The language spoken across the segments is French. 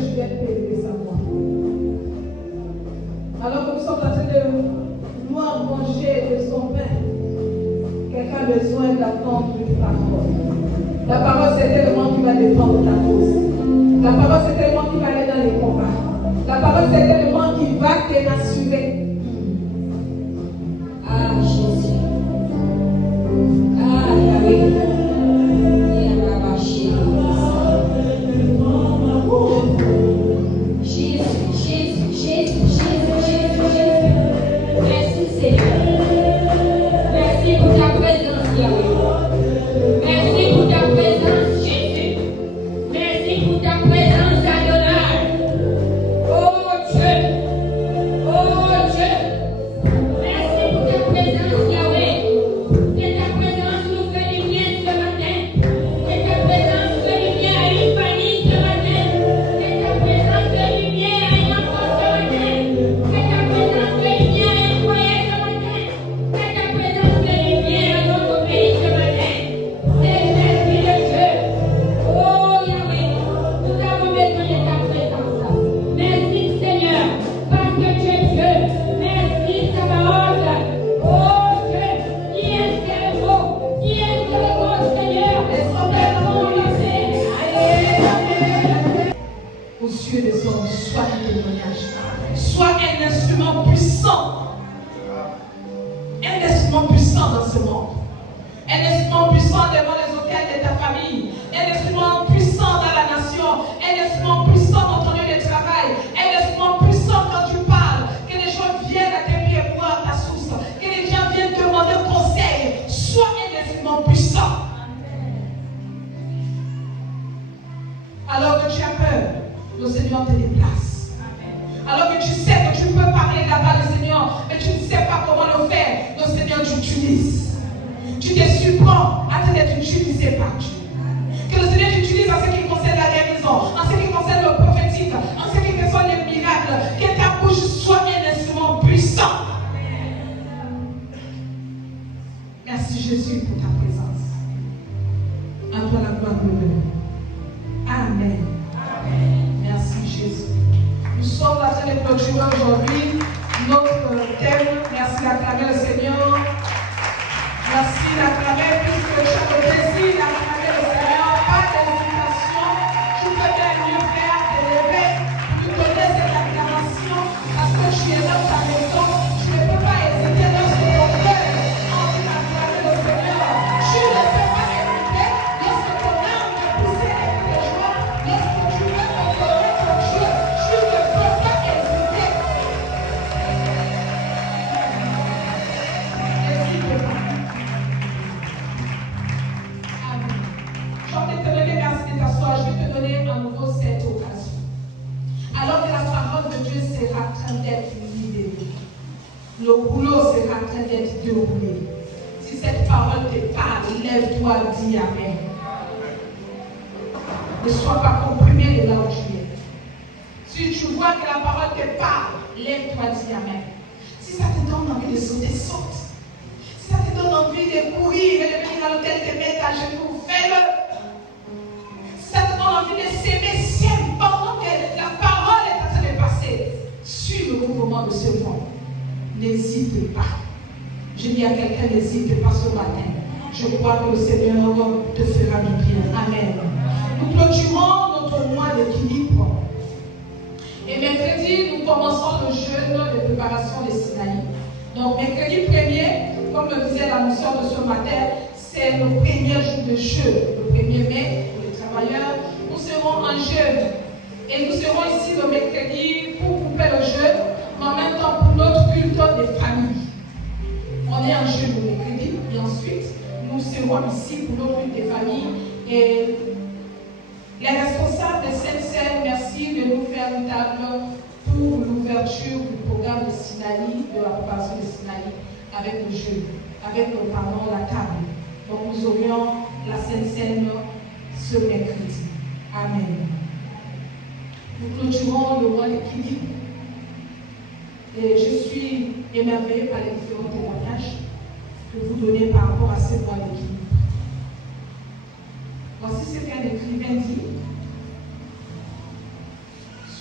je vais t'aider sa voix. Alors que nous sommes en train de manger de son pain, quelqu'un a besoin d'attendre une parole. La parole, c'est tellement qui va défendre ta cause. La parole, c'est tellement qui va aller dans les combats. La parole, c'est tellement qui va te rassurer. Ah, Jésus. Ah, Yahweh.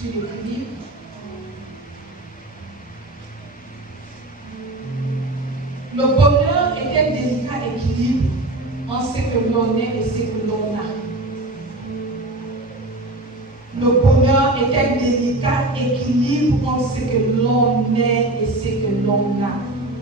sur l'équilibre. Le bonheur est un délicat équilibre entre ce que l'on est et ce que l'on a. Le bonheur est un délicat équilibre entre ce que l'on est et ce que l'on a.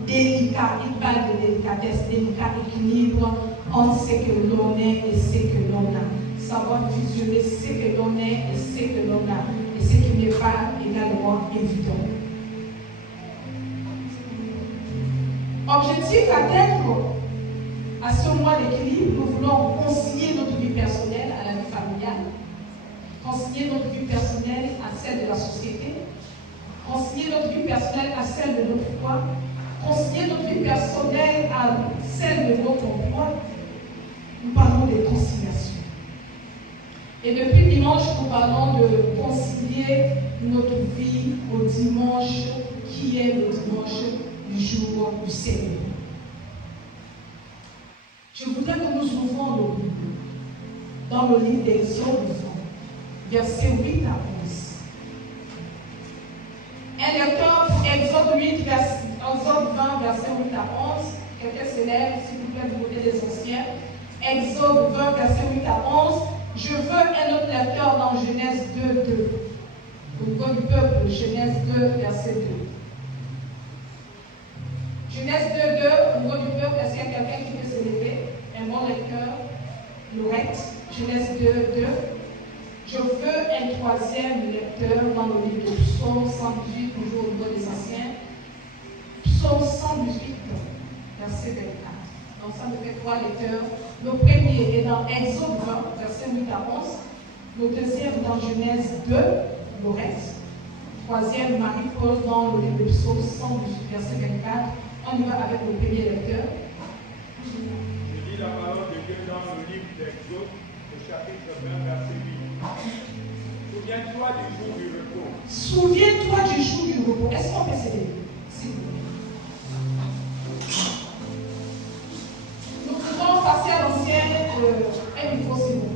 Délicat, il parle de délicatesse, délicat équilibre entre ce que l'on est et ce que l'on a. Savoir fusionner ce que l'on est et ce que l'on a. Et ce qui n'est pas également évident. Objectif atteindre à ce mois d'équilibre, nous voulons concilier notre vie personnelle à la vie familiale, concilier notre vie personnelle à celle de la société, concilier notre vie personnelle à celle de notre foi, concilier notre vie personnelle à celle de notre emploi. Nous parlons de conciliation. Et depuis dimanche, nous parlons de concilier notre vie au dimanche, qui est le dimanche du jour du Seigneur. Je voudrais que nous ouvrons nos Bibles dans le livre d'Exode 20, versets 8 à 11. Un lecteur, Exode 20, verset 8 à 11. Quelqu'un s'élève, s'il vous plaît, du côté des anciens. Exode 20, verset 8 à 11. Je veux un autre lecteur dans Genèse 2, 2. Au niveau du peuple, Genèse 2, verset 2. Genèse 2, 2, au niveau du peuple, est-ce qu'il y a quelqu'un qui peut se lever? Un bon lecteur, Laurette. Genèse 2, 2. Je veux un troisième lecteur dans le livre de Psaume 118, toujours au niveau des anciens. Psaume 118, verset 24. Donc ça me fait 3 lecteurs. Le premier est dans Exode 20, verset 8 à 11. Le deuxième dans Genèse 2, Laurette. Troisième, Marie-Paul dans le livre de Psaume 118, verset 24. On y va avec le premier lecteur. Je lis la parole de Dieu dans le livre d'Exode, le chapitre 20, verset 8. Souviens-toi du jour du repos. Souviens-toi du jour du repos. Est-ce qu'on peut s'aider? S'il vous plaît. Nous pouvons passer à l'ancien un micro, s'il vous plaît.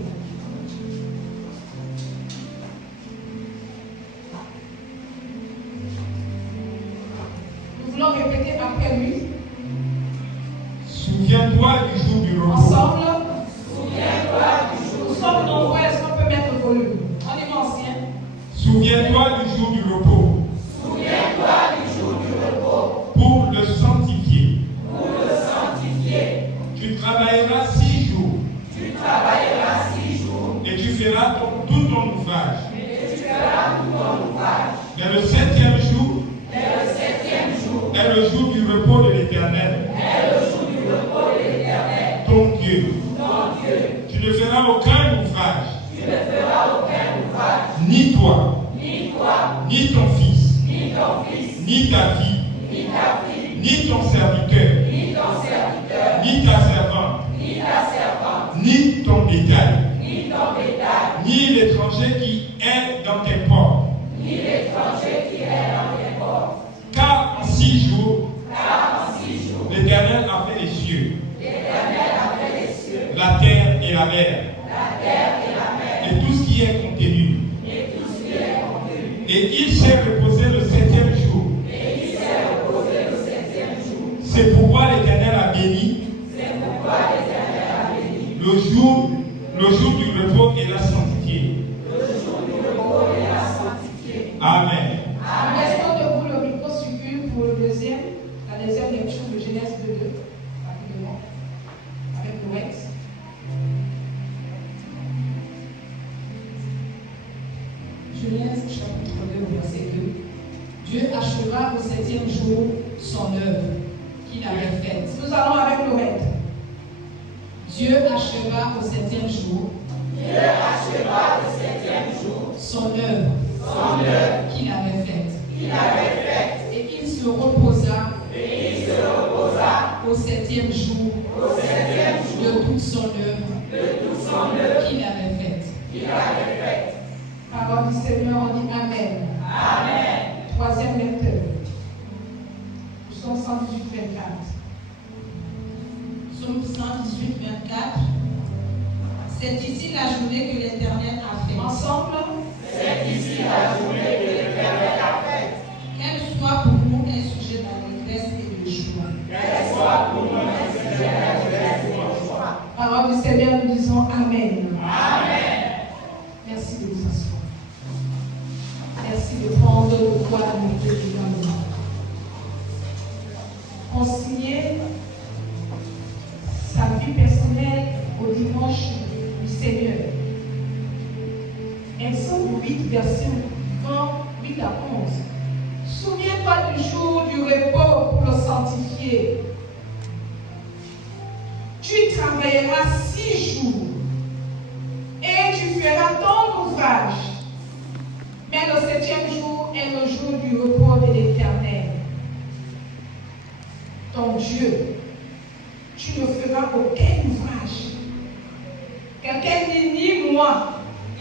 Nous voulons répéter après lui. Souviens-toi du jour du repos. Ensemble. Souviens-toi du jour. Nous sommes nombreux. Est-ce qu'on peut mettre le volume? On y va ancien. Souviens-toi du jour du repos. Souviens-toi du jour du repos. Pour le sanctifier. Pour le sanctifier. Tu travailleras 6 jours. Tu travailleras 6 jours. Et tu feras tout ton ouvrage. Et tu feras tout ton ouvrage. Mais le 7e jour. Mais le 7e jour. Est le jour du repos de l'Éternel. Est le jour du repos de l'Éternel. Ton Dieu. Ton Dieu. Tu ne feras aucun ouvrage. Tu ne feras aucun ouvrage. Ni toi. Ni toi. Ni ton fils. Ni ton fils. Ni ta fille. Ni ta fille. Ni ton serviteur. Ni ton serviteur. Ni ta servante. Ni ta servante. Ni ton bétail. Ni ton bétail. Ni l'étranger qui est dans tes ports. Ni l'étranger qui est dans tes ports. Car en 6 jours, Car en 6 jours, l'Éternel a fait les cieux, l'Éternel a fait les cieux, la terre et la mer, la terre et la mer, et tout ce qui est contenu. et tout ce qui est contenu. Et il s'est reposé le 7e jour. Et il s'est reposé le 7e jour. C'est pourquoi l'Éternel a béni C'est pourquoi l'Éternel a béni le jour du repos et l'a sanctifié. le jour du repos et l'a sanctifié. Amen. Restons debout, le micro circule pour la deuxième lecture de Genèse 2, 2, rapidement, avec Noël. Genèse chapitre 2, verset 2. Dieu acheva au 7e jour son œuvre qu'il avait faite. Nous allons avec Noël. Dieu acheva au 7e jour. Dieu acheva le 7e jour Son œuvre son œuvre qu'il avait faite. qu'il avait faite. Et il se reposa Et il se reposa au 7e jour au 7e jour de toute son œuvre de toute son œuvre qu'il avait faite. qu'il avait faite. Parole du Seigneur, on dit Amen. Amen. Troisième lecteur. Psaume 118, 24. Psaume 118, 24. C'est ici la journée que l'Éternel a faite. Ensemble, C'est ici la journée Merci de prendre le poids de Dieu du moment. Consigner sa vie personnelle au dimanche du Seigneur. Exode 8, verset 8 à 11. Souviens-toi du jour du repos pour le sanctifier. Tu travailleras 6 jours et tu feras ton ouvrage. Mais le 7e jour est le jour du repos de l'Éternel, ton Dieu. Tu ne feras aucun ouvrage. Quelqu'un dit ni moi.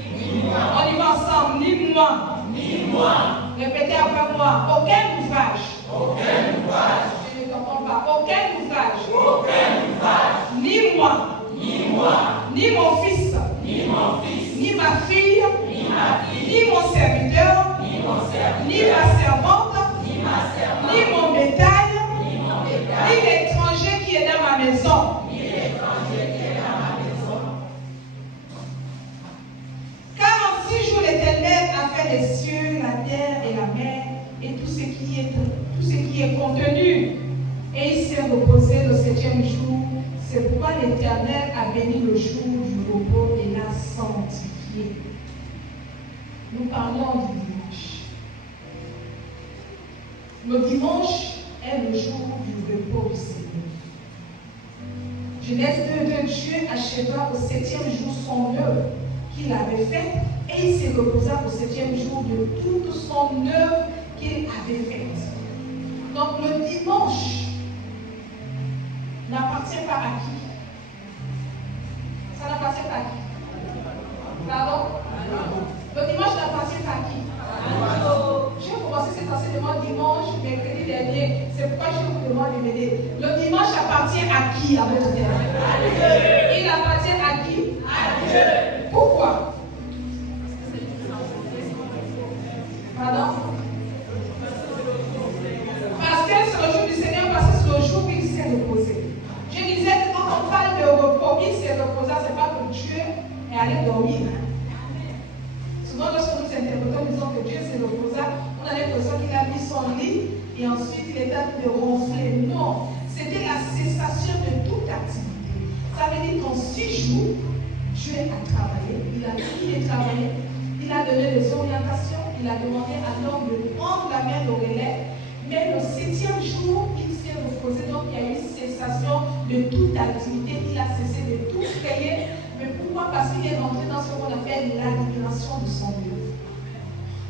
On y va ensemble, ni moi. Ni moi. Répétez après moi, aucun ouvrage. Aucun ouvrage. Je ne comprends pas, aucun ouvrage. Aucun ouvrage. Ni moi. Ni moi. Ni mon fils. Ni mon fils. Ni ma fille. Ni ma fille. Ni mon serviteur. Ni mon serviteur. Ni ma servante. Ni ma servante. Ni mon bétail. Ni mon Ni bétail. l'étranger qui est dans ma maison. Ni l'étranger qui est dans ma maison. Car en 6 jours l'Éternel a fait les cieux, la terre et la mer et tout ce qui est contenu. Et il s'est reposé le 7e jour. C'est pourquoi l'Éternel a béni le jour du repos et l'a sanctifié. Nous parlons du dimanche. Le dimanche est le jour du repos du Seigneur. Genèse 2, Dieu acheva au 7e jour son œuvre qu'il avait faite et il se reposa au 7e jour de toute son œuvre qu'il avait faite. Donc le dimanche n'appartient pas à qui? Ça n'appartient pas à qui? Pardon? Le dimanche n'appartient pas à qui? J'ai commencé cet enseignement dimanche, mercredi dernier. C'est pourquoi je vous demande de m'aider. Le dimanche appartient à qui à votre terre? Il appartient à qui? À Dieu. Pourquoi? Pardon? Parce que c'est le jour du Seigneur, parce que c'est le jour où il s'est reposé. Je disais que quand on parle de repos, il s'est reposé, ce n'est pas que Dieu est allé dormir. Souvent, lorsque nous interprétons, disons que Dieu s'est reposé, on a l'impression qu'il a mis son lit et ensuite il est en train de ronfler. Non, c'était la cessation de toute activité. Ça veut dire qu'en 6 jours, Dieu a travaillé, il a fini de travailler, il a donné des orientations, il a demandé à l'homme de prendre la main de relais. Mais le 7e jour, il s'est reposé, donc il y a eu cessation de toute activité, il a cessé de tout créer. Mais pourquoi? Parce qu'il est rentré dans ce qu'on appelle la libération de son œuvre.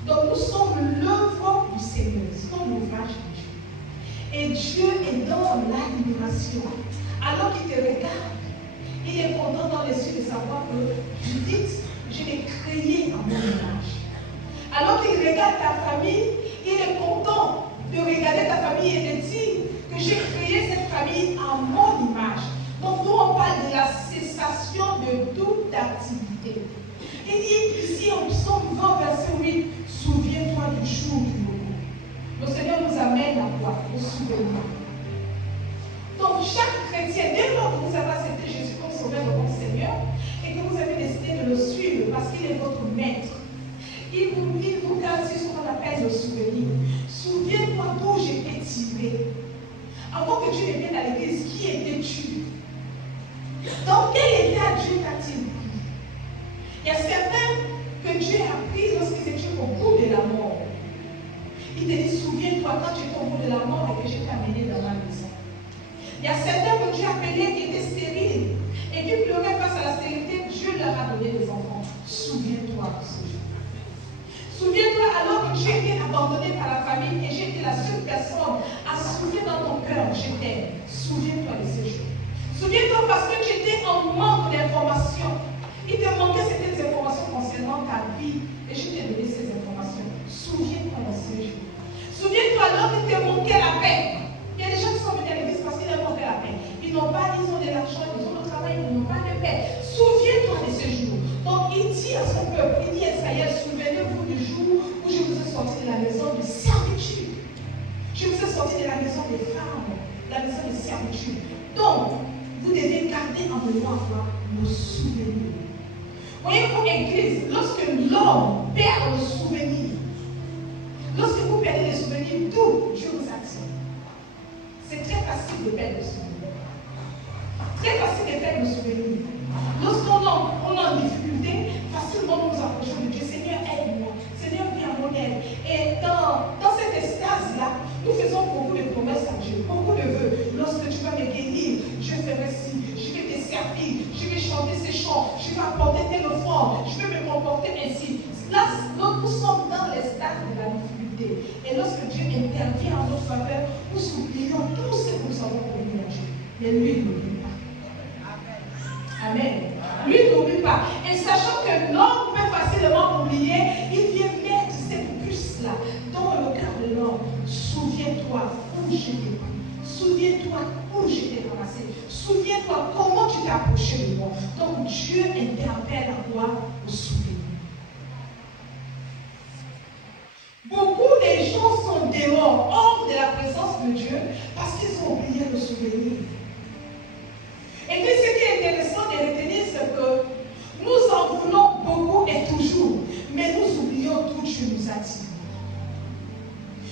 Donc nous sommes l'œuvre du Seigneur, nous sommes l'ouvrage de Dieu. Et Dieu est dans la libération. Alors qu'il te regarde, il est content dans les cieux de savoir que Judith, je l'ai créé en mon image. Alors qu'il regarde ta famille, il est content de regarder ta famille et de dire que j'ai créé cette famille en mon image. Donc nous on parle de la cessation de toute activité. Il dit ici en Psaume 20, verset 8, souviens-toi du jour du repos. Le Seigneur nous amène à quoi? Au souvenir. Donc chaque chrétien, dès lors que vous avez accepté Jésus comme sauveur de votre Seigneur et que vous avez décidé de le suivre parce qu'il est votre maître, il vous garde ce qu'on appelle le souvenir. Souviens-toi d'où j'étais tiré. Avant que Dieu ne vienne à l'église, qui étais-tu? Dans quel état Dieu t'a-t-il pris? Il y a certains que Dieu a pris lorsqu'ils étaient au bout de la mort. Il te dit, souviens-toi quand tu étais au bout de la mort et que je t'ai amené dans ma maison. Il y a certains que Dieu a appelés qui étaient stériles et qui pleuraient face à la stérilité. Dieu leur a donné des enfants. Souviens-toi de ce jour. Souviens-toi alors que tu étais abandonné par la famille et j'étais la seule personne à souvenir dans ton cœur, je t'aime. Souviens-toi de ce jour. Souviens-toi parce que tu étais en manque d'informations. Il te manquait certaines informations concernant ta vie et je t'ai donné ces informations. Souviens-toi de ce jour. Souviens-toi alors qu'il te manquait la paix. Il y a des gens qui sont venus à l'église parce qu'ils leur manquaient la paix. Ils n'ont pas, ils ont de l'argent, ils ont le travail, ils n'ont pas de paix. Souviens-toi de ce jour. Donc il dit à son peuple, il dit à Israël, souvenez-vous du jour où je vous ai sorti de la maison de servitude. Je vous ai sorti de la maison des femmes, la maison de servitude. Donc, vous devez garder en mémoire nos souvenirs. Voyez-vous, Église, lorsque l'homme perd le souvenir, facile de perdre le souvenir. Très facile de perdre le souvenir. Lorsqu'on est en difficulté, facilement nous approchons de Dieu. Seigneur, aide-moi. Seigneur, viens à mon aide. Et dans cette extase-là, nous faisons beaucoup de promesses à Dieu, beaucoup de vœux. Lorsque tu vas me guérir, je ferai ci, je vais te servir, je vais chanter ces chants, je vais apporter telle offrande, je vais me comporter ainsi. Là, nous sommes dans l'extase de la difficulté. Et lorsque Dieu intervient en notre faveur, nous oublions tout ce que nous avons promis à Dieu. Mais lui, il n'oublie pas. Amen. Lui, il n'oublie pas. Et sachant que l'homme peut facilement oublier, il vient mettre cette puce-là dans le cœur de l'homme. Souviens-toi où je t'ai pris. Souviens-toi où je t'ai ramassé. Souviens-toi comment tu t'es approché de moi. Donc Dieu interpelle à toi au souvenir. Beaucoup de gens sont dehors, hors de la présence de Dieu, parce qu'ils ont oublié le souvenir. Et puis ce qui est intéressant de retenir, c'est que nous en voulons beaucoup et toujours, mais nous oublions tout Dieu nous a dit.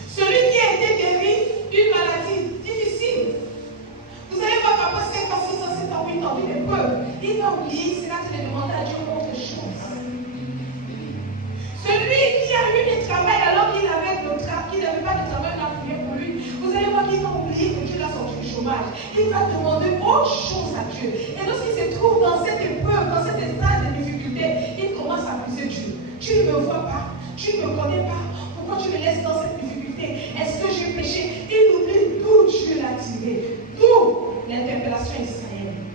Celui qui a été guéri d'une maladie difficile, vous allez voir papa 5 ans, 6 ans, 7 ans, 8 ans, une épreuve, il va oublier, c'est là qu'il a demandé à Dieu autre chose. Celui qui a eu du travail alors qu'il n'avait pas de travail, on a prié pour lui, vous allez voir qu'il va oublier que Dieu l'a sorti du chômage. Il va demander autre chose à Dieu. Et lorsqu'il se trouve dans cette épreuve, dans cette état de difficulté, il commence à accuser Dieu. Tu ne me vois pas, tu ne me connais pas. Pourquoi tu me laisses dans cette difficulté? Est-ce que j'ai péché? Il oublie d'où Dieu l'a tiré. D'où l'interpellation israélienne.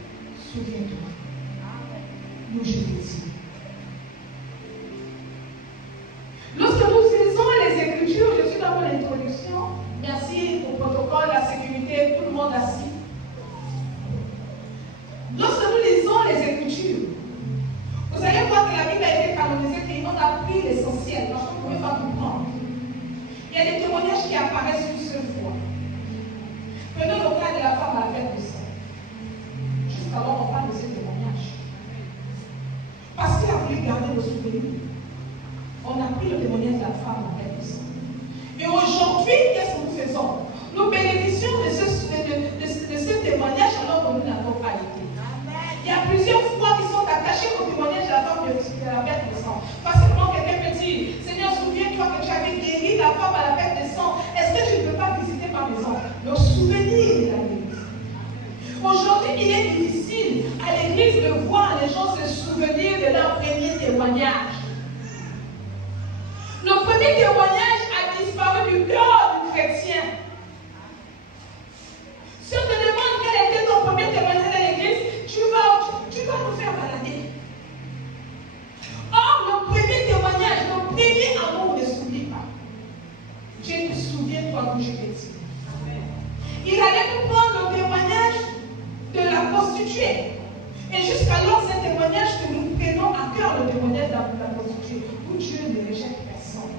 Souviens-toi. Nous, je l'ai dit. Lorsque nous lisons les Écritures, je suis dans mon introduction. Merci au protocole, la sécurité, tout le monde assis. Lorsque nous lisons les Écritures, vous allez voir que la Bible a été canonisée et on a pris l'essentiel. Parce qu'on ne pouvait pas comprendre. Il y a des témoignages qui apparaissent une seule fois. Prenons le cas de la femme à la perte de sang. Jusqu'alors, on parle de ce témoignage. Parce qu'il a voulu garder le souvenir. On a pris le témoignage de la femme à la perte de sang. Et aujourd'hui, qu'est-ce que nous faisons? Nous bénéficions de ce témoignage alors que nous n'avons pas été. Il y a plusieurs fois qui sont attachés au témoignage de la femme de la perte de sang. Facilement, quelqu'un peut dire, Seigneur, souviens-toi que tu avais guéri la femme à la perte de sang. Est-ce que tu ne peux pas visiter ma maison? Le souvenir de la l'église. Aujourd'hui, il est difficile à l'église de voir les gens se souvenir de leur premier témoignage. Le premier témoignage a disparu du cœur du chrétien. Si on te demande quel était ton premier témoignage à l'église, tu vas nous faire balader. Or, le premier témoignage, le premier amour ne s'oublie pas. Dieu te souviens-toi que je t'ai dit. Il allait nous prendre le témoignage de la prostituée. Et jusqu'alors, ce témoignage que nous prenons à cœur, le témoignage de la prostituée, où Dieu ne rejette personne.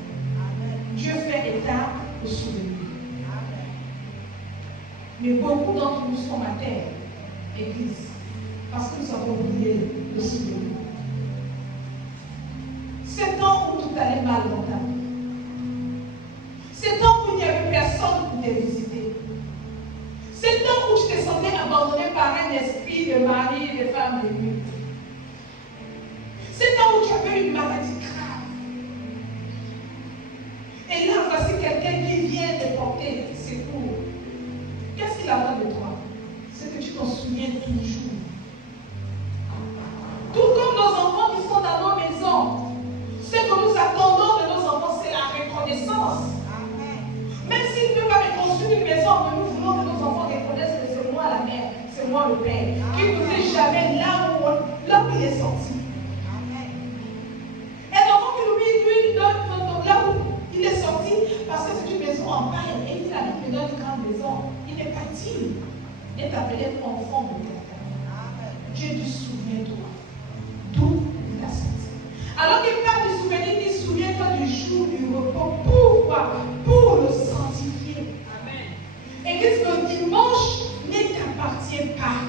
Dieu fait état de souvenir. Mais beaucoup d'entre nous sommes à terre, Église, parce que nous avons oublié le souvenir. 7 ans où tout allait mal dans ta vie. 7 ans où il n'y avait personne pour te visiter. 7 ans où tu te sentais abandonné par un esprit de mari et de femme de nuit. 7 ans où tu avais une maladie grave. Et là, voici quelqu'un qui vient te porter secours. Qu'est-ce qu'il attend de toi? C'est que tu t'en souviens toujours. Tout comme nos enfants qui sont dans nos maisons, ce que nous attendons de nos enfants, c'est la reconnaissance. Même s'ils ne peuvent pas reconstruire une maison, mais nous voulons que nos enfants reconnaissent que c'est moi la mère, c'est moi le père, qui ne nous est jamais là où il est sorti. Un enfant qui nous là où il est sorti, parce que c'est une maison en paille, et il habite dans une grande maison. Il n'est pas digne d'être appelé enfant de quelqu'un. Dieu dit souviens-toi d'où il a sorti. Alors qu'il parle du souvenir, il dit souviens-toi du jour du repos. Pourquoi? Pour le sanctifier. Amen. Et qu'est-ce que le dimanche ne t'appartient pas?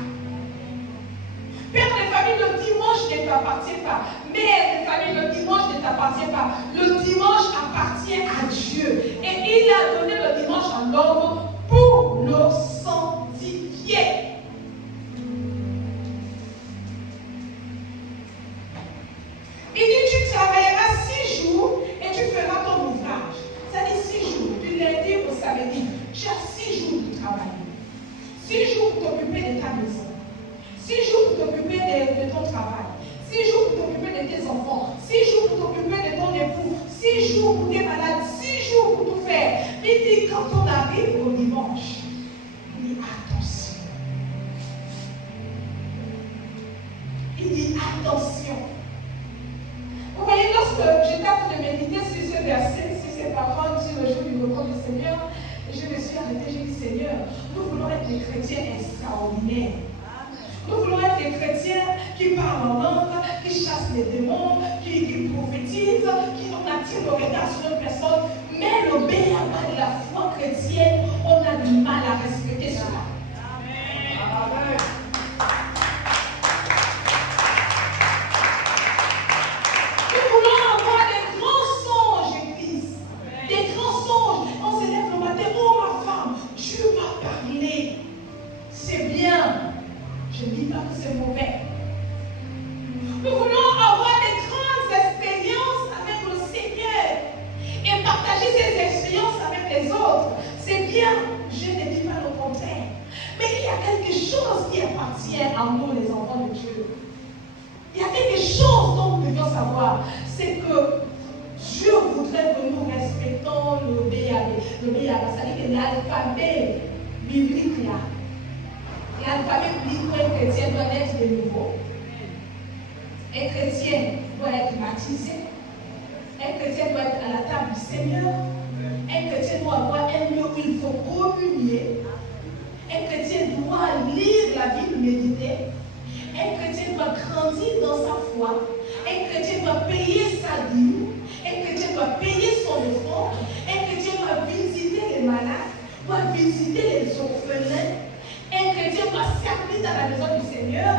Père de famille, le dimanche ne t'appartient pas. Mère de famille, le dimanche ne t'appartient pas. Le dimanche appartient à Dieu. Et il a donné le dimanche à l'homme pour le sanctifier. malade 6 jours pour tout faire. Mais il dit, quand on arrive au dimanche, il dit attention. Il dit attention. Vous voyez, lorsque j'étais en train de méditer sur ce verset, sur ces paroles, sur le jour du repos du Seigneur, je me suis arrêtée, j'ai dit Seigneur, nous voulons être des chrétiens extraordinaires. Nous voulons être des chrétiens qui parlent en langue, qui chassent les démons, qui prophétisent, qui attirent le regard sur une personne. Mais le béaba de la foi chrétienne, on a du mal à respecter cela. Amen. Nous voulons avoir des grands songes, Église. Des grands songes. On se lève le matin, oh ma femme, Dieu m'a parlé. C'est bien. Je ne dis pas que c'est mauvais. Nous voulons avoir des grandes expériences avec le Seigneur et partager ces expériences avec les autres. C'est bien. Je ne dis pas le contraire. Mais il y a quelque chose qui appartient à nous, les enfants de Dieu. Il y a quelque chose dont nous devons savoir. C'est que Dieu voudrait que nous respectons le BAB. Le BAB, c'est-à-dire que l'alphabet biblique là. L'alphabet biblique pour un chrétien doit être de nouveau. Un chrétien doit être baptisé. Un chrétien doit être à la table du Seigneur. Un chrétien doit avoir un lieu où il faut communier. Un chrétien doit lire la Bible, méditer. Un chrétien doit grandir dans sa foi. Un chrétien doit payer sa dîme. Un chrétien doit payer son offrande. Un chrétien doit visiter les malades, doit visiter les orphelins. Un chrétien doit servir dans la maison du Seigneur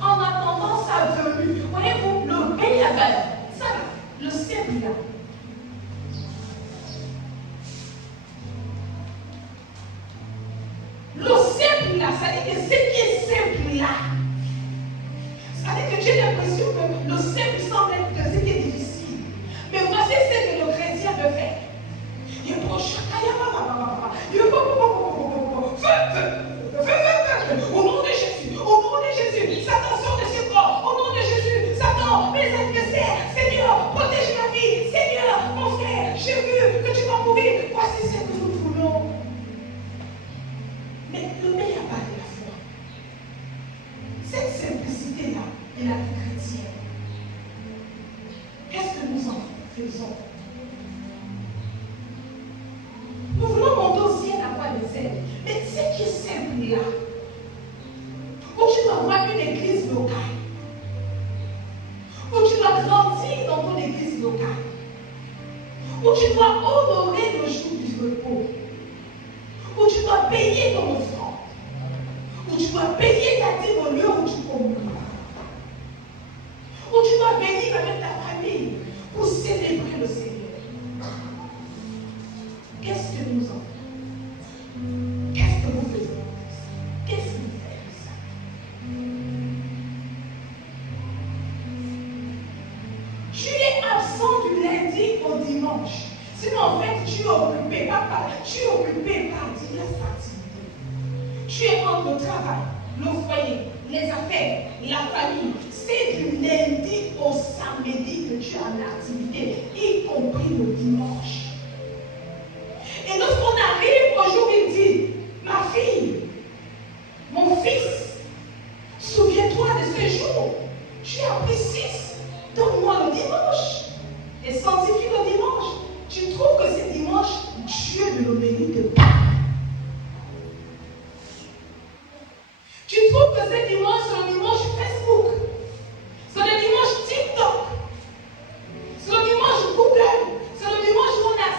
en attendant sa venue. Voyez-vous, le béaba, ça, le simple là. Le simple là, ça dit que ce qui est simple là, ça dit que j'ai l'impression que le simple semble être ce qui est difficile. Mais voici ce que le chrétien peut faire. Il prend au nom de Jésus, au nom de Jésus, Satan sort de ses corps, au nom de Jésus, Satan, mes adversaires, Seigneur, protège ma vie, Seigneur, mon frère, j'ai vu que tu vas mourir, voici ce que nous voulons. Mais le meilleur pas de la foi, cette simplicité-là de la vie chrétienne, qu'est-ce que nous en faisons? Nous voulons monter au ciel à voix des ailes, mais ce qui est simple là, où tu dois avoir une église locale, où tu dois grandir dans ton église locale, où tu dois honorer le jour du repos, où tu dois payer ton offrande, où tu dois payer ta dîme au lieu où tu communies, où tu dois venir avec ta famille pour célébrer le Seigneur. Qu'est-ce que nous en faisons? Qu'est-ce que nous faisons? Qu'est-ce que nous faisons de ça? Tu es absent du lundi au dimanche. Sinon, en fait, tu es occupé par diverses activités. Tu es entre le travail, le foyer, les affaires, la famille. C'est du lundi au samedi que tu as une activité, y compris le dimanche. Et lorsqu'on arrive au jour, il dit, ma fille, mon fils, souviens-toi de ce jour. Tu as pris 6, donne-moi le dimanche. Et sanctifie le dimanche. Tu trouves que c'est dimanche, Dieu ne le mérite pas. Tu trouves que c'est dimanche, c'est le dimanche Facebook. C'est le dimanche TikTok. C'est le dimanche Google. C'est le dimanche où on a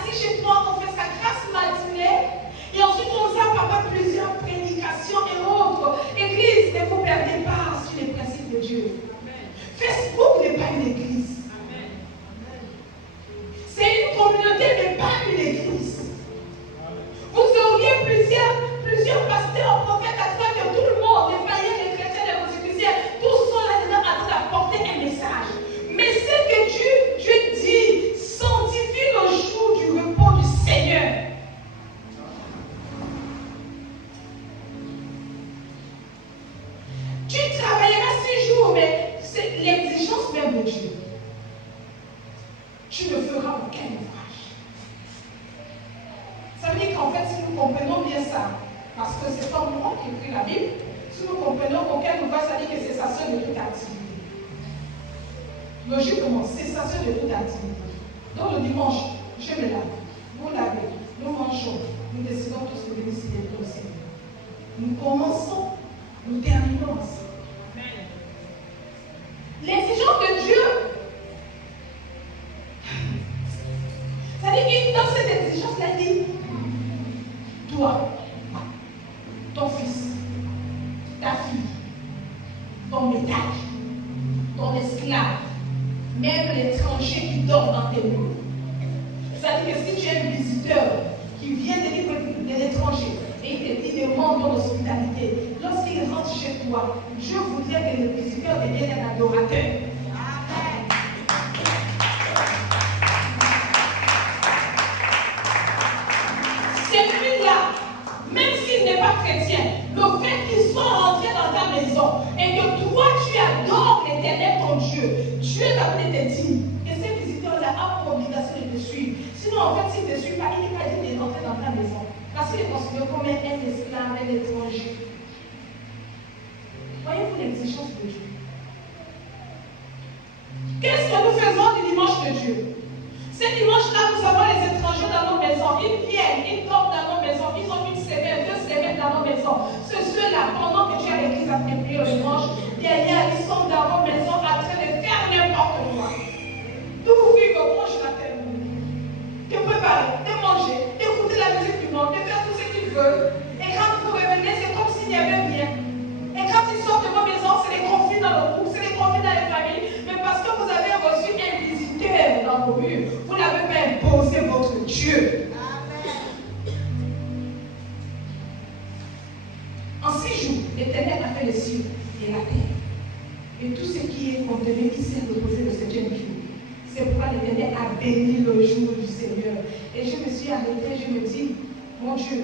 dire qu'en fait, si nous comprenons bien ça, parce que c'est pas moi qui écris la Bible, si nous comprenons auquel ouvrage, ça dit que cessation de toute activité. Logiquement, cessation de toute activité. Donc le dimanche, je me lave, vous lavez, nous mangeons, nous décidons tous de décider au Seigneur. Nous commençons, nous terminons ensemble. L'exigence de Dieu, c'est-à-dire qu'il dans cette exigence, il a dit, toi, ton fils, ta fille, ton bétail, ton esclave, même l'étranger qui dort dans tes murs. C'est-à-dire que si tu es un visiteur qui vient de l'étranger et il demande ton hospitalité, lorsqu'il rentre chez toi, Dieu voudrait que le visiteur devienne un adorateur. Celui-là, même s'il n'est pas chrétien, le fait qu'il soit rentré dans ta maison et que toi tu adores l'Éternel ton Dieu, Dieu t'a peut-être dit que ce visiteur-là a pour obligation de te suivre. Sinon, en fait, s'il ne te suit pas, il n'est pas dit d'entrer dans ta maison. Parce qu'il est considéré comme un esclave, un étranger. Voyez-vous l'exigence de Dieu? Qu'est-ce que nous faisons du dimanche de Dieu? Ce dimanche-là, nous avons les étrangers dans nos maisons. Ils viennent, ils dorment dans nos maisons. Ils ont une semaine, 2 semaines dans nos maisons. Ceux-là, pendant que tu as l'église à prier le dimanche, derrière, ils sont dans vos maisons en train de faire n'importe quoi. D'ouvrir vos manches la terre. De préparer, de manger, d'écouter la musique du monde, de faire tout ce qu'ils veulent. Et quand vous revenez, c'est comme s'il n'y avait rien. Et quand ils sortent de vos maisons, c'est les conflits dans le groupe, c'est les conflits dans les familles. Mais parce que vous avez reçu un visiteur dans vos murs, vous n'avez pas imposé votre Dieu. En 6 jours, l'Éternel a fait les cieux et la terre. Et tout ce qui est contenu ici est reposé le 7e jour. C'est pourquoi l'Éternel a béni le jour du Seigneur. Et je me suis arrêtée, je me dis, mon Dieu,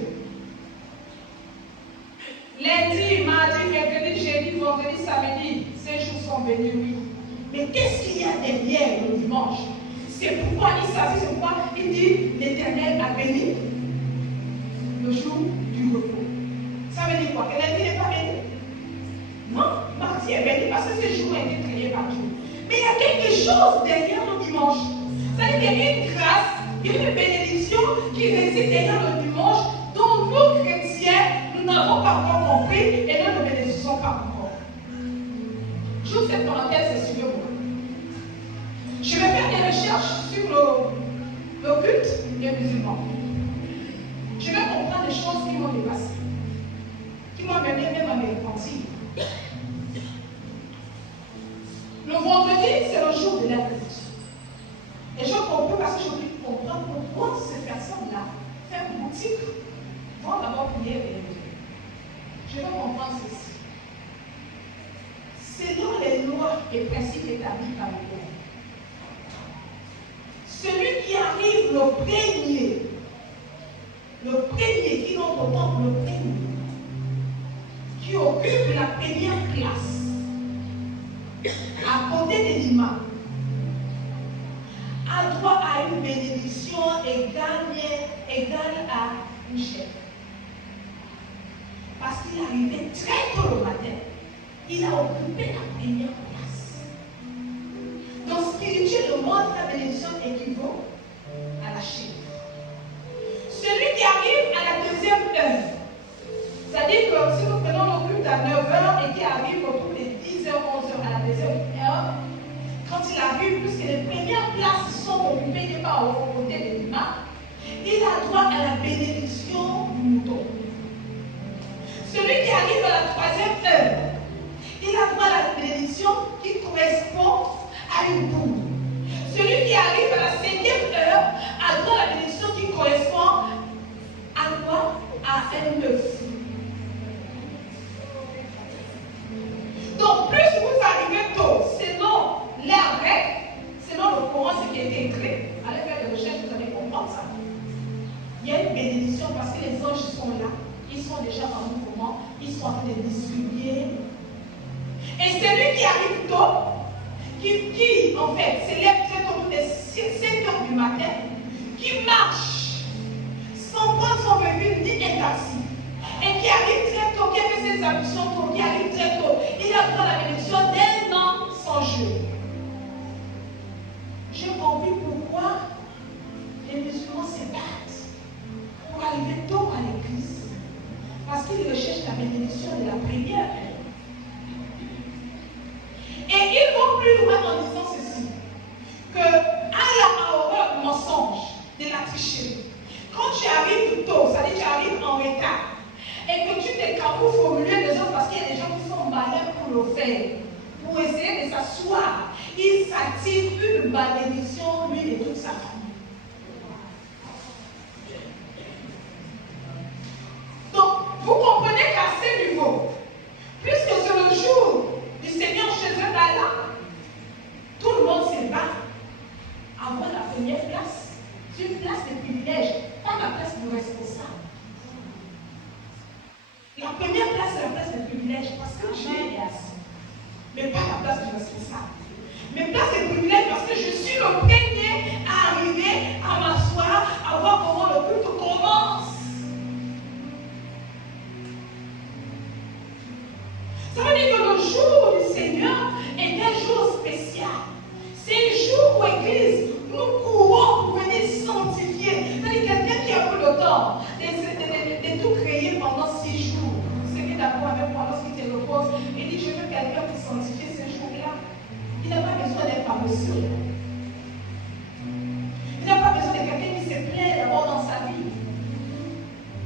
lundi, mardi, mercredi, jeudi, vendredi, samedi, ces jours sont bénis, oui. Mais qu'est-ce qu'il y a derrière le dimanche? C'est pourquoi il s'agit, c'est pourquoi il dit, l'Éternel a béni le jour du repos. Ça veut dire quoi? Que lundi n'est pas béni? Non, mardi est béni parce que ce jour a été créé par Dieu. Mais il y a quelque chose derrière le dimanche. C'est-à-dire qu'il y a une grâce, une bénédiction qui réside derrière le dimanche dont nous, chrétiens, nous n'avons pas encore compris et nous ne bénéficions pas encore. J'ouvre cette parenthèse, suivez-moi. Je vais faire des recherches sur le culte des musulmans. Je vais comprendre des choses qui m'ont dépassé, qui m'ont mené même à me repentir. Le vendredi, c'est le jour de la culte. Et je comprends parce que je veux comprendre pourquoi ces personnes-là font boutique, vont d'abord prier et lever. Je veux comprendre ceci. Selon les lois et principes établis par le peuple, celui qui arrive le premier qui entre au temple, le premier, qui occupe la première place, à côté de l'imam, a droit à une bénédiction égale à une chèvre. Parce qu'il arrivait très tôt le matin, il a occupé la première place. Donc spirituellement, la bénédiction équivaut à la chèvre. Celui qui arrive à la deuxième heure, c'est-à-dire que si nous prenons le culte à 9h et qui arrive autour de 10h, 11h à la deuxième heure, quand il arrive, puisque les premières places sont occupées par au côté de l'imam, il a droit à la bénédiction du mouton. Celui qui arrive à la troisième heure, il a droit à la bénédiction qui correspond à une poule. Celui qui arrive à la 5e heure a droit à la bénédiction qui correspond à quoi? À un œuf. Donc, plus vous arrivez tôt, selon l'ère grecque, selon le Coran, ce qui a été écrit, allez faire des recherches, vous allez comprendre ça. Il y a une bénédiction parce que les anges sont là, ils sont déjà en mouvement, ils sont en train de distribuer. Et celui qui arrive tôt, qui en fait s'élève très tôt, de 7 heures du matin, qui marche sans prendre son qui a fait ses ablutions tôt, qui arrive très tôt, il apprend la bénédiction d'un an sans jeûne. J'ai compris pourquoi les musulmans se battent pour arriver tôt à l'église. Parce qu'ils recherchent la bénédiction de la prière. Et ils vont plus loin en disant ceci, que à la horreur du mensonge, de la tricherie, quand tu arrives tôt, ça veut dire que tu arrives en retard, et que tu te camoufles au milieu des autres parce qu'il y a des gens qui sont malins pour le faire, pour essayer de s'asseoir, il s'attire une malédiction, lui et toute sa famille. Donc, vous comprenez qu'à ce niveau, puisque c'est le jour du Seigneur chez eux d'Allah, tout le monde se bat à avoir la première place. C'est une place de privilège, pas la place du responsable. La première place, c'est la place de privilège, parce que Dieu est assis. Mais pas la place du responsable. Mais place de privilège, parce que je suis le premier à arriver, à m'asseoir, à voir comment le culte commence. Ça veut dire que le jour du Seigneur est un jour spécial. C'est un jour où l'Église, nous courons pour venir sanctifier. C'est-à-dire quelqu'un qui a pris le temps de tout créer pendant 6 jours. C'est qui est d'accord avec moi lorsqu'il te repose. Il dit, je veux quelqu'un pour sanctifier ce jour-là. Il n'a pas besoin d'être paresseux. Il n'a pas besoin de quelqu'un qui se plaît d'abord dans sa vie.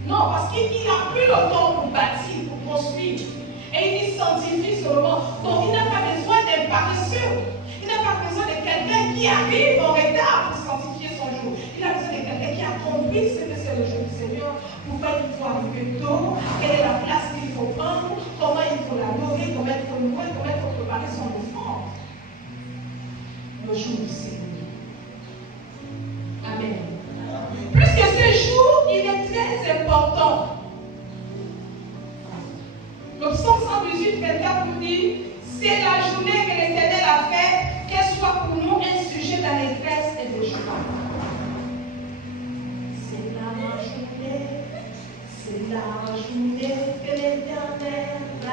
Non, parce qu'il n'a plus le temps pour bâtir, pour construire. Et il dit sanctifie seulement. Donc il n'a pas besoin d'un paresseux. Il n'a pas besoin de quelqu'un qui arrive en retard pour sanctifier son jour. Il a besoin de quelqu'un qui a compris ce que c'est le jour du Seigneur. Pourquoi il faut arriver tôt, quelle est la place qu'il faut prendre, comment il faut l'adorer, comment il faut louer, comment il faut préparer son offrande. Le jour du Seigneur. Amen. Puisque ce jour, il est très important. Le psaume 118, 24 nous dit, c'est la journée que l'Éternel a faite, qu'elle soit pour nous un sujet d'allégresse et de joie. C'est la journée que l'Éternel a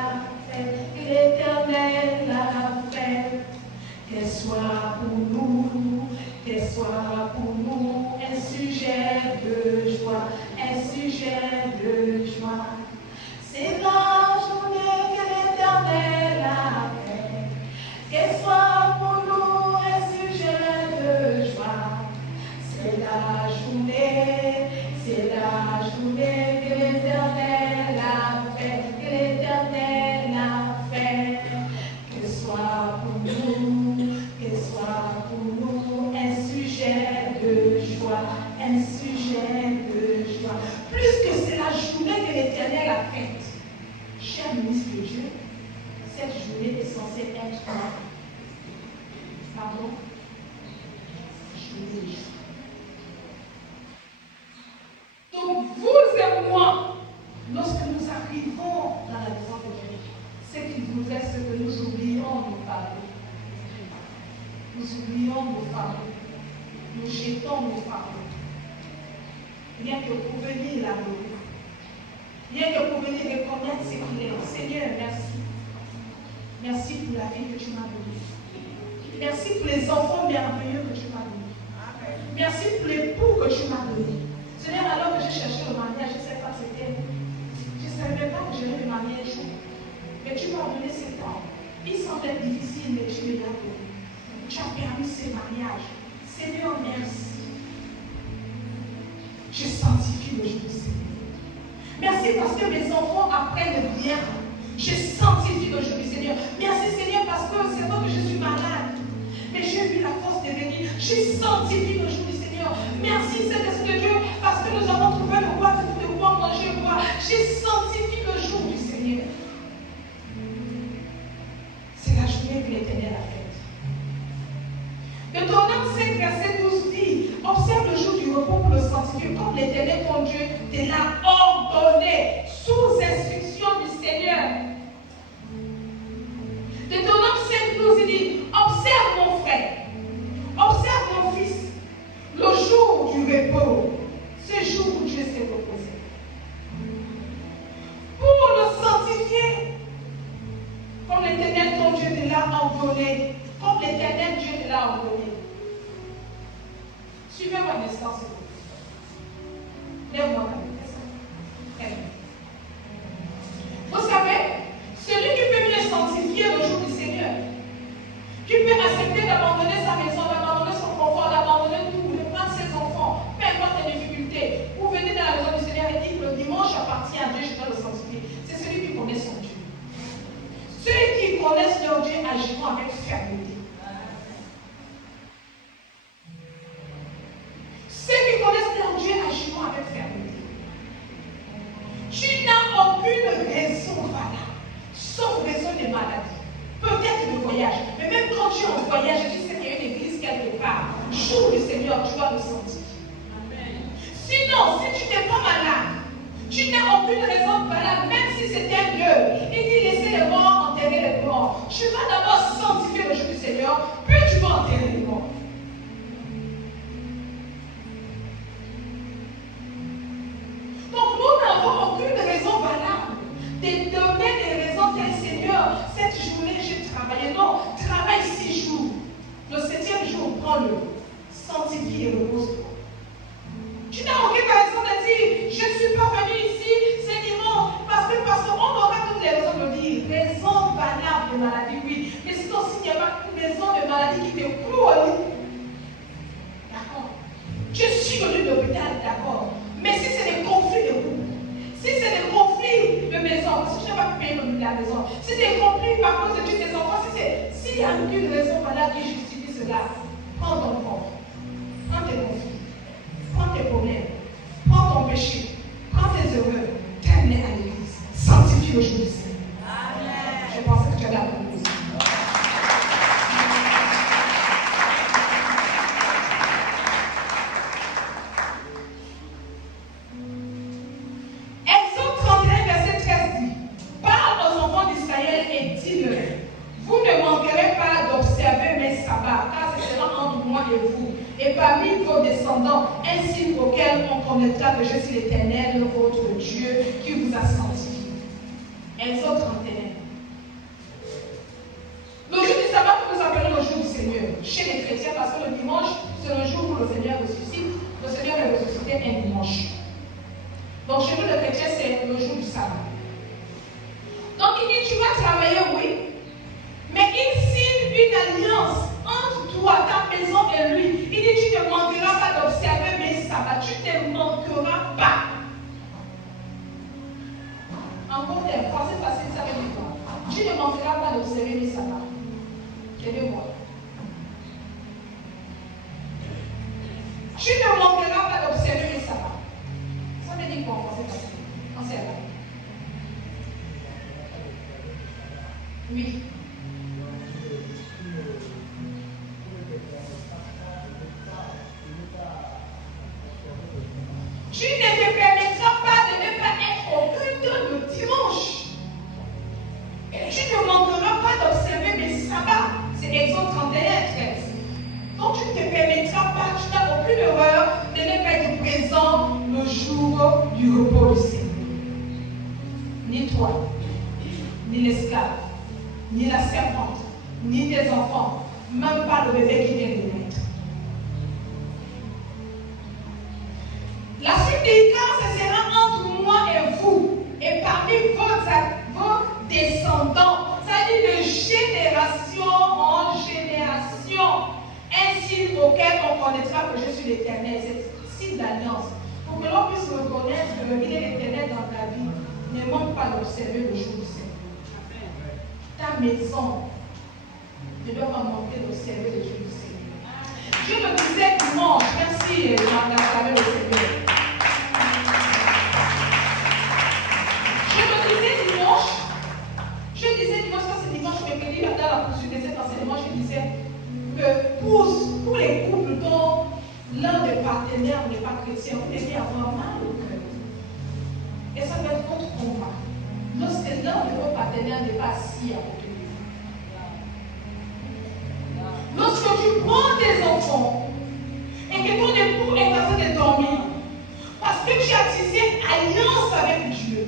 faite, que l'Éternel a faite, qu'elle soit pour nous un sujet de joie, un sujet de joie. C'est la journée que l'Éternel a faite, qu'elle soit pour nous un sujet de joie. C'est la journée que l'Éternel a faite, que l'Éternel a faite, qu'elle soit pour nous un sujet de joie, un sujet de joie. Puisque c'est la journée que l'Éternel a faite, cher ministre de Dieu, cette journée est censée être pardon, journée de joie. Donc vous et moi, lorsque nous arrivons dans la maison de Dieu, ce qui vous est, c'est que nous oublions nos fardeaux. Nous oublions nos fardeaux. Nous jetons nos fardeaux. Rien que pour venir l'adorer. Rien que pour venir reconnaître ce qu'il est. Seigneur, merci. Merci pour la vie que tu m'as donnée. Merci pour les enfants merveilleux que tu m'as donnés. Merci pour l'époux que tu m'as donné. Seigneur, alors que j'ai cherché le mariage, je ne sais pas ce c'était. Je ne savais pas que j'allais me marier un jour. Mais tu m'as donné ce temps. Il semblait difficile, mais tu me l'as donné. Tu as permis ce mariage. Seigneur, merci. Je sanctifie le jour du Seigneur. Merci parce que mes enfants apprennent bien. Je sanctifie le jour du Seigneur. Merci Seigneur parce que c'est vrai que je suis malade. Mais j'ai eu la force de venir. Je sanctifie le jour du Seigneur. Merci Saint-Esprit de Dieu parce que nous avons trouvé le roi de tout le roi, manger le roi. Je sanctifie le jour du Seigneur. C'est la journée que l'Éternel a faite. Deutéronome 5, verset 12 dit, observe le jour du repos pour le sanctifier, comme l'Éternel ton Dieu te l'a ordonné, sous instruction du Seigneur. Deutéronome 5, 12 dit, observe mon frère, observe mon fils, le jour du repos, ce jour où Dieu s'est reposé. Pour le sanctifier, donné, comme l'Éternel Dieu te l'a envoyé. Suivez-moi un instant, s'il vous plaît. Lève-moi la main. Vous savez, celui qui peut mieux sanctifier le jour du Seigneur, qui peut accepter d'abandonner sa maison, d'abandonner son confort, d'abandonner tout, de prendre ses enfants, peu importe les difficultés, pour venir dans la maison du Seigneur et dire que le dimanche appartient à Dieu, je dois le sanctifier. C'est celui qui connaît son Dieu. Ceux qui connaissent leur Dieu agiront avec fermeté. Ceux qui connaissent leur Dieu agiront avec fermeté. Tu n'as aucune raison valable, sauf raison de maladie. Peut-être de voyage, mais même quand tu es en voyage, tu sais qu'il y a une église quelque part. Jour du Seigneur, tu vas le sentir. Amen. Sinon, si tu n'es pas malade, tu n'as aucune raison valable, même si c'est un Dieu. Il dit laissez les morts enterrer les morts. Tu vas d'abord sanctifier le jour du Seigneur, puis tu vas enterrer les morts. Donc nous n'avons aucune raison valable de donner des raisons telles Seigneur, cette journée j'ai travaillé. Non, travaille 6 jours. Le 7e jour, prends-le. Sanctifie et repose-toi. Tu n'as aucune raison de dire, je ne suis pas venu ici, c'est dimanche, parce qu'on aura toutes les raisons de dire, raison valable de maladie, oui. Mais sinon, s'il n'y a pas une raison de maladie qui te cloue au lit, d'accord. Je suis venu de l'hôpital, d'accord. Mais si c'est des conflits de couple, si c'est des conflits de maison, parce que je n'ai pas pu payer la maison, si c'est des conflits par cause de tuer tes enfants, s'il y a une raison valable qui justifie cela, prends ton corps, prends tes conflits, prends tes problèmes, prends ton péché, prends tes erreurs, t'amener à l'église, sanctifie le jour du Seigneur. Amen. Je pensais que tu avais la proposition. Exode 31, verset 13 dit, parle aux enfants d'Israël et dis-leur, vous ne manquerez pas d'observer mes sabbats, car ce sera entre moi et vous, et parmi vos descendants, un signe auquel on connaîtra que je suis l'Éternel, votre Dieu, qui vous a sanctifié. Exode 31. Le jour du sabbat que nous appelons le jour du Seigneur, chez les chrétiens, parce que le dimanche, c'est le jour où le Seigneur ressuscite. Le Seigneur est ressuscité un dimanche. Donc chez nous, les chrétiens, c'est le jour du sabbat. Donc il dit, tu vas travailler, oui, mais il signe une alliance entre toi, ta maison et lui. Il dit, tu ne manqueras pas d'observer mes sabbats. Tu ne manqueras pas. En français facile, ça veut dire quoi? Tu ne manqueras pas d'observer mes sabbats. Aidez-moi. Tu ne manqueras pas d'observer mes sabbats. Ça veut dire quoi en français facile? En servant. Oui. Tu ne te permettras pas de ne pas être au culte le dimanche. Et tu ne manqueras pas d'observer mes sabbats. C'est Exode 31, 13. Donc tu ne te permettras pas, tu n'as aucune erreur de ne pas être présent le jour du repos du Seigneur. Ni toi, ni l'esclave, ni la servante, ni tes enfants, même pas le bébé qui vient de naître. La suite dit, car ce sera entre moi et vous, et parmi vos descendants, c'est-à-dire de génération en génération, un signe auquel on connaîtra que je suis l'Éternel, c'est signe d'alliance. Pour que l'on puisse reconnaître qu'il est l'Éternel dans ta vie, ne manque pas d'observer le jour du Seigneur. Ta maison ne doit pas manquer d'observer le jour du Seigneur. Je me disais dimanche, merci d'observer le Seigneur. Je disais dimanche, quand c'est dimanche, mercredi, dans la poursuite de cet enseignement, je disais que pour les couples dont l'un des partenaires n'est pas chrétien, vous devez avoir mal au cœur. Et ça va être votre combat. Lorsque l'un de vos partenaires n'est pas assis à côté de vous. Lorsque tu prends tes enfants et que ton époux est en train de dormir, parce que tu as tissé alliance avec Dieu,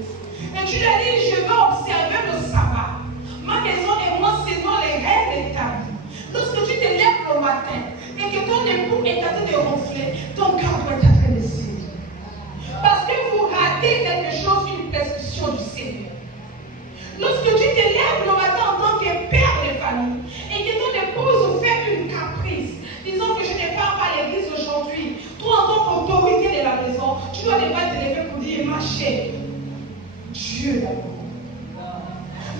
et tu lui as dit, je vais observer le sabbat. Ma maison et moi, selon les règles de ta matin et que ton époux est en train de ronfler, ton cœur doit être en train de saigner. Parce que vous ratez quelque chose, une prescription du Seigneur. Lorsque tu te lèves le matin en tant que père de famille et que ton épouse fait une caprice, disons que je ne pars pas à l'église aujourd'hui, toi en tant qu'autorité de la maison, tu dois déjà te lever pour dire ma chérie, Dieu d'abord.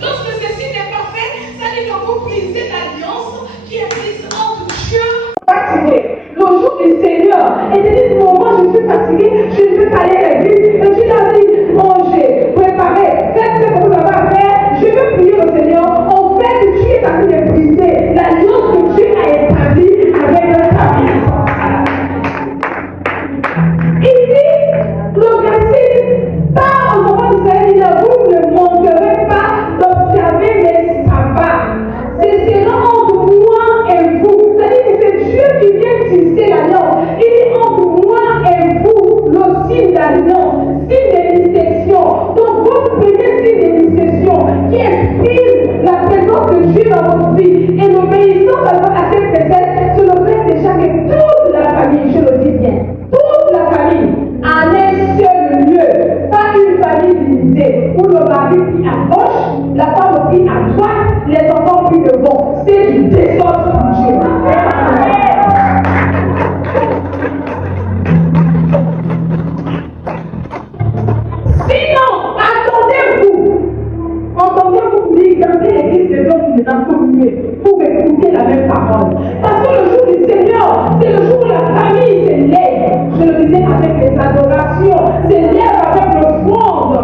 Lorsque ceci n'est pas fait, ça dit que vous brisez l'alliance qui est prise entre Dieu. Fatigué. Le jour du Seigneur, et tu dis, moi je suis fatigué, je ne peux pas aller à l'église. Et tu l'as dit, mangez, préparez, faites ce que vous avez à faire. Je veux prier au Seigneur. En fait, tu es en train de briser l'alliance que Dieu a établie avec notre famille. Ici, le verset part aux enfants d'Israël, vous ne manquerez pas d'observer les sabbats. C'est cela entre moi et vous. C'est-à-dire que c'est Dieu qui vient tisser l'alliance. Il dit entre moi et vous, le signe d'alliance, signe de distinction. Donc votre premier signe de distinction qui exprime la présence de Dieu dans votre vie et l'obéissance à cette précepte, c'est le fait déjà que toute la famille, je le dis bien, toute la famille, en un seul lieu, pas une famille divisée, où le mari prie à gauche, la femme prie à droite, les enfants prient devant. C'est du désordre spirituel. Sinon, entendez-vous dire dans l'église de Dieu dans communier pour écouter la même parole. Parce que le jour du Seigneur, c'est le jour où la famille se lève. Je le disais avec les adorations, se lève avec l'offrande.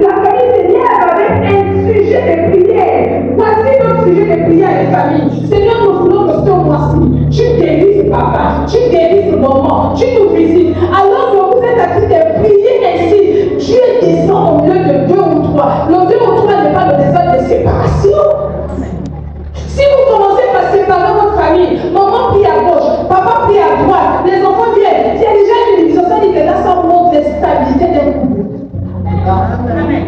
La famille se lève avec un sujet de prière. Voici notre sujet de prière les familles. Seigneur, nous voulons que ce mois-ci, tu guérisses papa, tu guérisses maman, tu nous visites. Alors que vous êtes en train de prier ainsi, Dieu descend au milieu de 2 ou 3. Le 2 ou 3 n'est pas le désordre de séparation. Si vous commencez par séparer votre famille, maman prie à gauche, papa prie à droite, les enfants viennent, il y a déjà une division, ça dit que là, ça montre la stabilité d'un couple. Amen.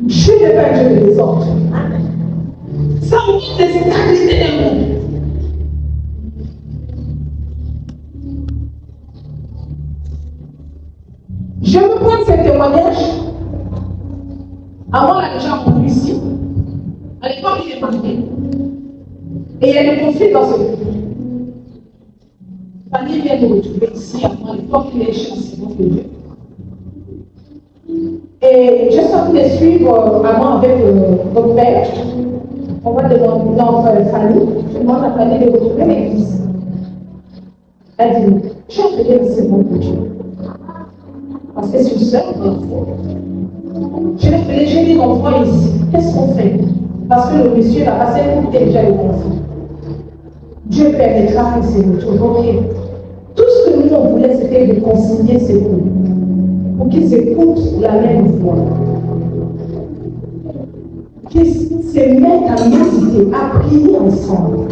Dieu n'est pas un Dieu de désordre. Ça montre la stabilité d'un couple. Je veux prendre ce témoignage. Avant, on l'a déjà entendu ici. À l'époque, il est marié. Et il y a des conflits dans ce groupe. Fanny vient de retrouver ici, à l'époque, il est chez l'enseignement de Dieu. Et je suis en train de suivre avant avec notre père. On va demander dans Fanny. Je demande à Fanny de retrouver l'église. Elle dit, j'ai appelé l'enseignement de Dieu. Parce que c'est une seule enfant. J'ai des enfants ici. Qu'est-ce qu'on fait? Parce que le monsieur va passer pour déjà le conflit. Dieu permettra que c'est retourne. Ok. Tout ce que nous on voulait, c'était de concilier ces couples. Pour qu'ils écoutent la même voix. Qu'ils se mettent à méditer, à prier ensemble.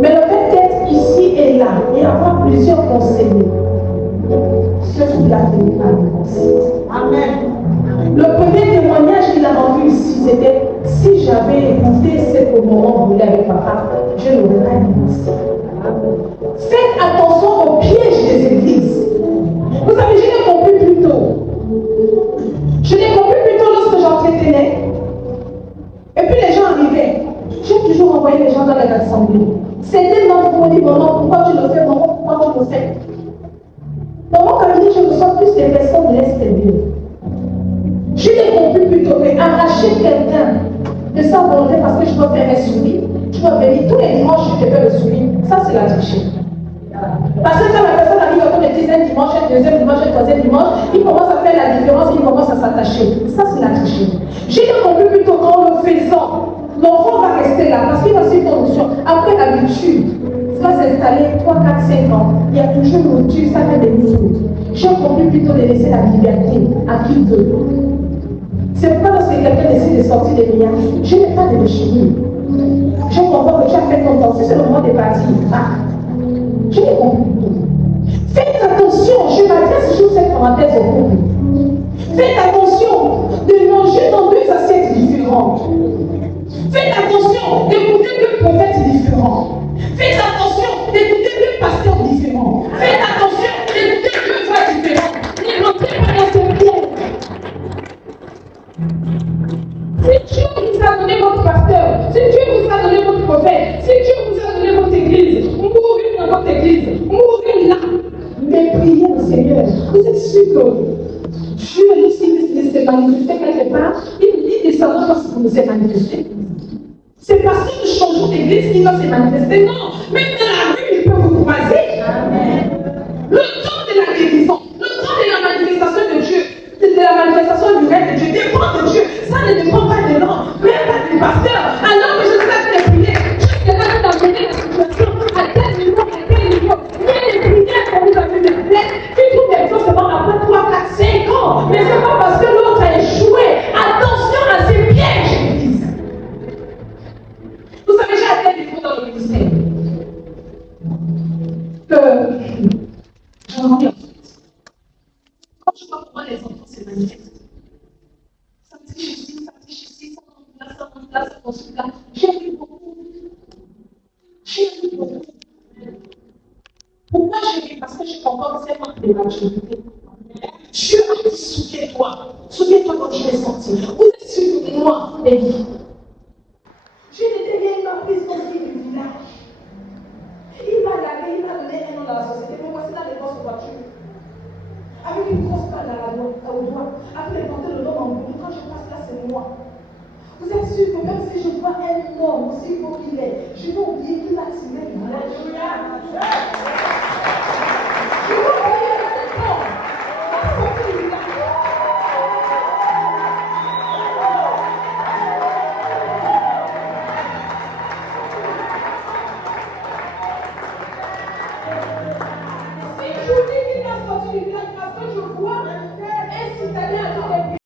Mais le fait d'être ici et là, et avoir plusieurs conseillers, ce couple a fini à divorcer. Amen. Le premier témoignage qu'il a rendu ici, c'était si j'avais écouté ce que maman voulait avec papa, je n'aurais pas divorcé. Faites attention aux pièges des églises. Vous savez, je l'ai compris plus tôt. Je l'ai compris plus tôt lorsque j'entretenais. Et puis les gens arrivaient. J'ai toujours envoyé les gens dans les assemblées. C'était notre premier moment. Pourquoi tu le fais, maman? Pourquoi tu le fais? Dans mon cabinet, je reçois plus de personnes de l'extérieur. Je l'ai compris plutôt que arracher quelqu'un de sa volonté parce que je dois faire un sourire. Je dois venir tous les dimanches, je te fais le sourire. Ça, c'est la tricherie. Parce que quand la personne arrive comme le deuxième dimanche, un deuxième dimanche, un troisième dimanche, il commence à faire la différence, il commence à s'attacher. Ça, c'est la tricherie. Je l'ai compris plutôt qu'en le faisant, l'enfant va rester là parce qu'il va suivre ton option. Après l'habitude, ça va s'installer 3, 4, 5 ans. Il y a toujours une rupture, ça fait des minutes. J'ai compris plutôt de laisser la liberté à qui veut. C'est pourquoi lorsque quelqu'un décide de sortir des liens, je n'ai pas de déchirure. Je comprends que tu as fait ton temps. Si c'est le moment des parties, je l'ai compris plutôt. Faites attention, je m'adresse sur cette parenthèse au couple. Faites attention de manger dans 2 assiettes différentes. Faites mourrez là. Mais priez le Seigneur. Vous êtes sûr que Dieu, lorsqu'il s'est manifesté quelque part, il descendra lorsqu'il nous s'est manifesté. C'est parce que nous changeons d'église qu'il va se manifester. Non, même dans la rue, il peut vous croiser. Amen. Le temps de la guérison, le temps de la manifestation de Dieu, de la manifestation du règne de Dieu, dépend de Dieu. Ça ne dépend pas de l'homme, même pas du pasteur. Alors que je sais de prier, je sais pas d'amener la situation à tel niveau, à tel niveau. Mais les prières que vous avez faites, tu trouves des choses seulement après 3, 4, 5 ans. Mais c'est pas parce que l'autre a échoué. Attention à ces pièges, je vous dis. Vous savez, j'ai à tel niveau dans le ministère que j'en reviens ensuite. Quand je vois comment les enfants se manifestent, ça me dit Jésus, ça me dit Jésus, ça monte là, ça construit là. J'ai vu beaucoup. Pourquoi j'ai vu? Parce que je comprends que c'est manque de maturité. Dieu a dit souviens-toi. Souviens-toi quand je l'ai senti. Vous êtes sûr que moi, les vies. J'ai été bien ma prise comme fille du village. Il m'a gagné, il m'a donné un nom dans la société. Mais voici la dépense de voiture. Avec une grosse balle au doigt. Après, il portait le nom en bout. Quand je passe là, c'est moi. Vous êtes sûr que même si je vois un homme aussi beau qu'il est, je vais oublier qu'il a tiré du village.